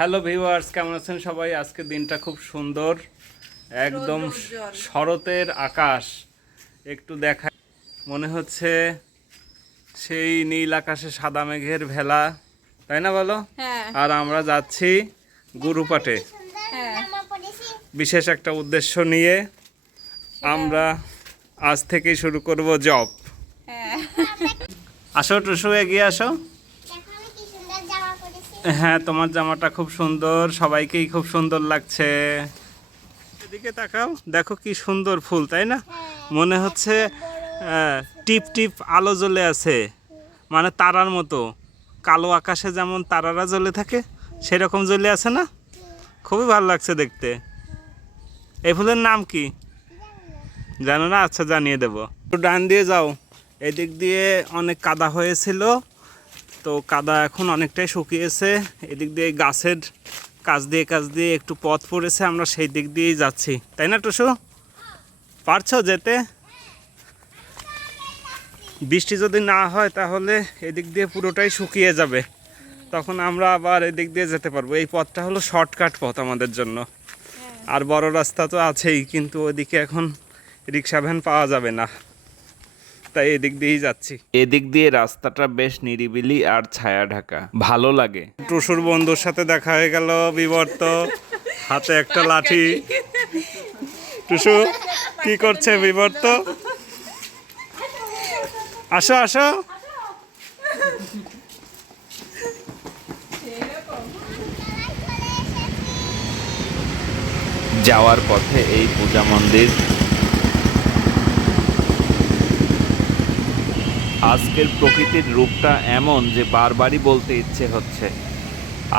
Hello viewers, কেমন আছেন সবাই? আজকে দিনটা খুব সুন্দর, একদম শরতের আকাশ একটু দেখা মনে হচ্ছে, সেই নীল আকাশে সাদা মেঘের ভেলা, তাই না বলো? আর আমরা যাচ্ছি গুরুপাটে বিশেষ একটা উদ্দেশ্য নিয়ে। আমরা আজ থেকেই শুরু করব জব। আসো টুসু, এগিয়ে আসো। হ্যাঁ, তোমার জামাটা খুব সুন্দর, সবাইকেই খুব সুন্দর লাগছে। এদিকে তাকাও, দেখো কি সুন্দর ফুল, তাই না? মনে হচ্ছে টিপ টিপ আলো জ্বলে আছে, মানে তারার মতো। কালো আকাশে যেমন তারারা জ্বলে থাকে সেরকম জ্বলে আছে না? খুবই ভালো লাগছে দেখতে। এই ফুলের নাম কি জানো না? আচ্ছা, জানিয়ে দেবো। ডান দিয়ে যাও, এদিক দিয়ে অনেক কাদা হয়েছিল, তো কাদা এখন অনেকটাই শুকিয়েছে। এদিক দিয়ে গাছের কাছ দিয়ে একটু পথ পড়েছে, আমরা সেই দিক দিয়েই যাচ্ছি, তাই না টুসু? পারছো যেতে? বৃষ্টি যদি না হয় তাহলে এদিক দিয়ে পুরোটাই শুকিয়ে যাবে, তখন আমরা আবার এদিক দিয়ে যেতে পারবো। এই পথটা হলো শর্টকাট পথ আমাদের জন্য। আর বড় রাস্তা তো আছেই, কিন্তু ওইদিকে এখন রিক্সা ভ্যান পাওয়া যাবে না, তাই এদিক দিয়েই যাচ্ছি। এদিক দিয়ে রাস্তাটা বেশ নিরিবিলি আর ছায়া ঢাকা, ভালো লাগে। টুসুর বন্ধুর সাথে দেখা হয়ে গেল, বিবর্ত, হাতে একটা লাঠি। টুসু কি করছে বিবর্ত? আসো আসো। যাওয়ার পথে এই পূজা মন্দির। আজকের প্রকৃতির রূপটা এমন যে বারবারই বলতে ইচ্ছে হচ্ছে।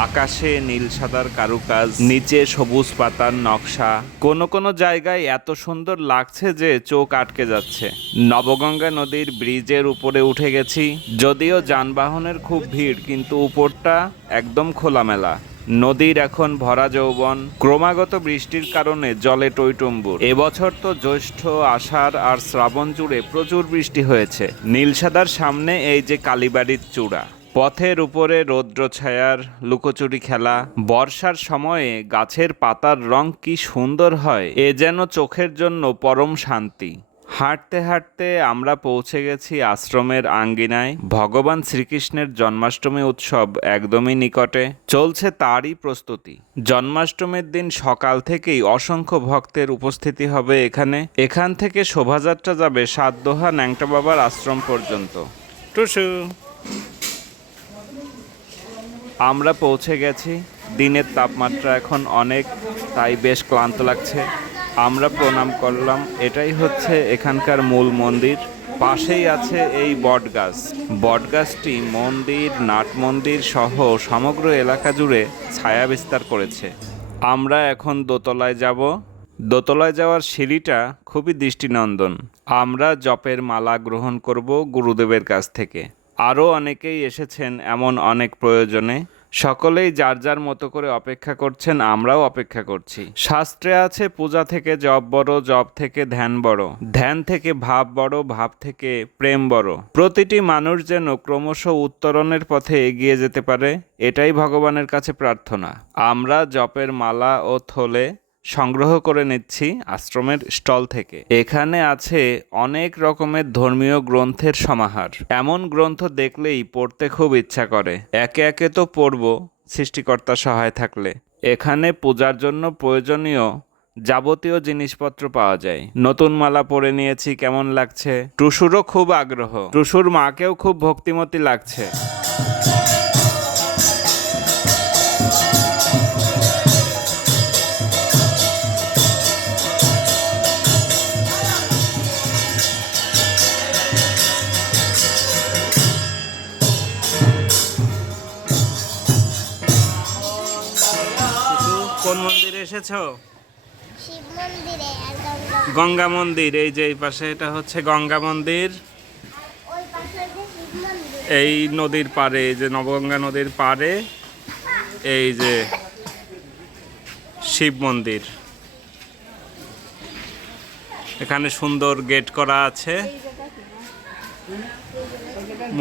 আকাশে নীল সাদার কারুকাজ, নিচে সবুজ পাতার নকশা, কোনো কোনো জায়গায় এত সুন্দর লাগছে যে চোখ আটকে যাচ্ছে। নবগঙ্গা নদীর ব্রিজের উপরে উঠে গেছি, যদিও যানবাহনের খুব ভিড়, কিন্তু উপরটা একদম খোলামেলা। নদীর এখন ভরা যৌবন, ক্রমাগত বৃষ্টির কারণে জলে টইটুম্বুর। এবছর তো জ্যৈষ্ঠ, আষাঢ় আর শ্রাবণ জুড়ে প্রচুর বৃষ্টি হয়েছে। নীলসাদার সামনে এই যে কালীবাড়ির চূড়া, পথের উপরে রৌদ্র ছায়ার লুকোচুরি খেলা, বর্ষার সময়ে গাছের পাতার রং কি সুন্দর হয়, এ যেন চোখের জন্য পরম শান্তি। হাঁটতে হাঁটতে আমরা পৌঁছে গেছি আশ্রমের আঙ্গিনায়। ভগবান শ্রীকৃষ্ণের জন্মাষ্টমী উৎসব একদমই নিকটে, চলছে তারই প্রস্তুতি। জন্মাষ্টমীর দিন সকাল থেকেই অসংখ্য ভক্তের উপস্থিতি হবে এখানে। এখান থেকে শোভাযাত্রা যাবে সাতদোহা ন্যাংটা বাবার আশ্রম পর্যন্ত। টুসু, আমরা পৌঁছে গেছি। দিনের তাপমাত্রা এখন অনেক, তাই বেশ ক্লান্ত লাগছে। আমরা প্রণাম করলাম। এটাই হচ্ছে এখানকার মূল মন্দির। পাশেই আছে এই বটগাছ। বটগাছটি মন্দির, নাট মন্দির সহ সমগ্র এলাকা জুড়ে ছায়া বিস্তার করেছে। আমরা এখন দোতলায় যাব। দোতলায় যাওয়ার সিঁড়িটা খুবই দৃষ্টিনন্দন। আমরা জপের মালা গ্রহণ করব গুরুদেবের কাছ থেকে। আরও অনেকেই এসেছেন এমন অনেক প্রয়োজনে। সকলেই যার যার মতো করে অপেক্ষা করছেন, আমরাও অপেক্ষা করছি। শাস্ত্রে আছে, পূজা থেকে জপ বড়, জপ থেকে ধ্যান বড়, ধ্যান থেকে ভাব বড়, ভাব থেকে প্রেম বড়। প্রতিটি মানুষ যেন ক্রমশ উত্তরণের পথে এগিয়ে যেতে পারে, এটাই ভগবানের কাছে প্রার্থনা। আমরা জপের মালা ও থলে সংগ্রহ করে নিচ্ছি আশ্রমের স্টল থেকে। এখানে আছে অনেক রকমের ধর্মীয় গ্রন্থের সমাহার। এমন গ্রন্থ দেখলেই পড়তে খুব ইচ্ছা করে। একে একে তো পড়ব, সৃষ্টিকর্তা সহায় থাকলে। এখানে পূজার জন্য প্রয়োজনীয় যাবতীয় জিনিসপত্র পাওয়া যায়। নতুন মালা পরে নিয়েছি, কেমন লাগছে? টুসুরও খুব আগ্রহ, টুসুর মাকেও খুব ভক্তিমতী লাগছে। কোন মন্দিরে এসেছো? শিব মন্দিরে আর গঙ্গা মন্দির। এই যে এই পাশে, এটা হচ্ছে গঙ্গা মন্দির। ওই পাশে যে শিব মন্দির, এই নদীর পাড়ে, এই যে নবগঙ্গা নদীর পাড়ে এই যে শিব মন্দির। এখানে সুন্দর গেট করা আছে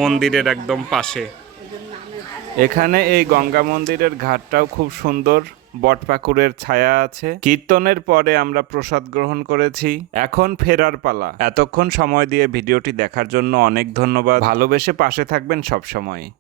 মন্দিরের একদম পাশে। এখানে এই গঙ্গা মন্দিরের ঘাটটাও খুব সুন্দর, বটপাকুড়ের ছায়া আছে। কীর্তনের পরে আমরা প্রসাদ গ্রহণ করেছি, এখন ফেরার পালা। এতক্ষণ সময় দিয়ে ভিডিওটি দেখার জন্য অনেক ধন্যবাদ। ভালোবেসে পাশে থাকবেন সব সময়।